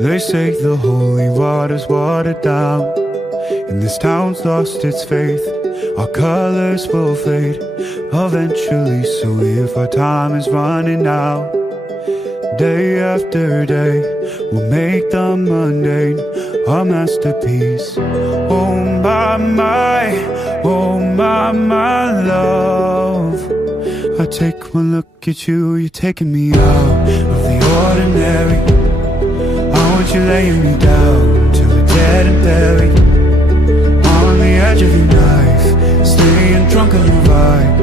They say the holy water's watered down, and this town's lost its faith. Our colors will fade eventually, so if our time is running out, day after day, we'll make the mundane a masterpiece. Oh my, oh my love. I take one look at you, you're taking me out of the ordinary. I want you laying me down till we're dead and buried, on the edge of your knife, staying drunk on your vibe.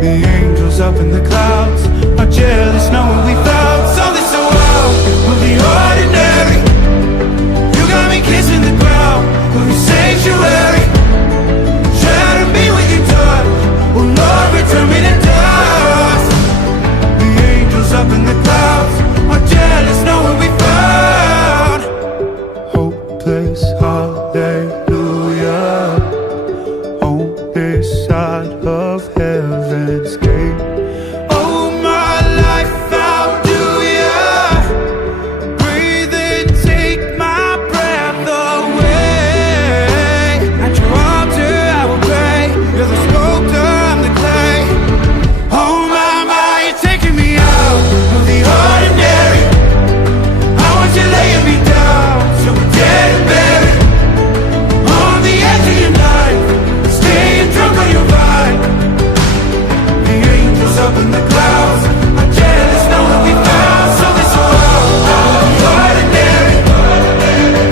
The angels up in the clouds are jealous knowing we found something so out of the ordinary. You got me kissing the ground of your sanctuary. Shatter me with your touch, oh Lord, return me to dust. The angels up in the clouds are jealous knowing we found hopeless hallelujah on this side of heaven's gate. Oh my life, how do ya breathe and take my breath away? At your altar I will pray, you're the sculptor, I'm the clay. Oh my, you're taking me out of the ordinary. I want you laying me down till we're dead and buried, on the edge of your knife, staying drunk on your vine. The angels up in the clouds are jealous knowing we found something so out of the ordinary.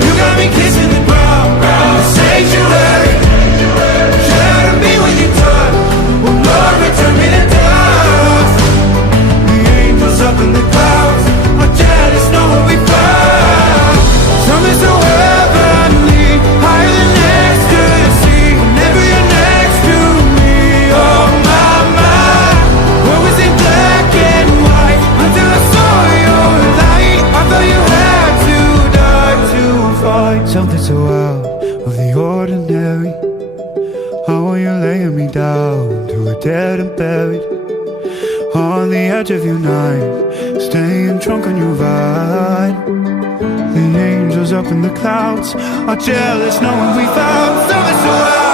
You got me kissing the ground in the sanctuary. Shatter me with your touch, oh Lord, return me to dust. The angels up in the clouds are jealous knowing we found something so heavenly, higher than ecstasy. Whenever you're next to me, oh my, what was in black and white until I saw your light? I thought you had to die to find something so out of the ordinary. I want you laying me down till we're dead and buried, on the edge of your knife, staying drunk on your vine. The angels up in the clouds are jealous knowing we found something so out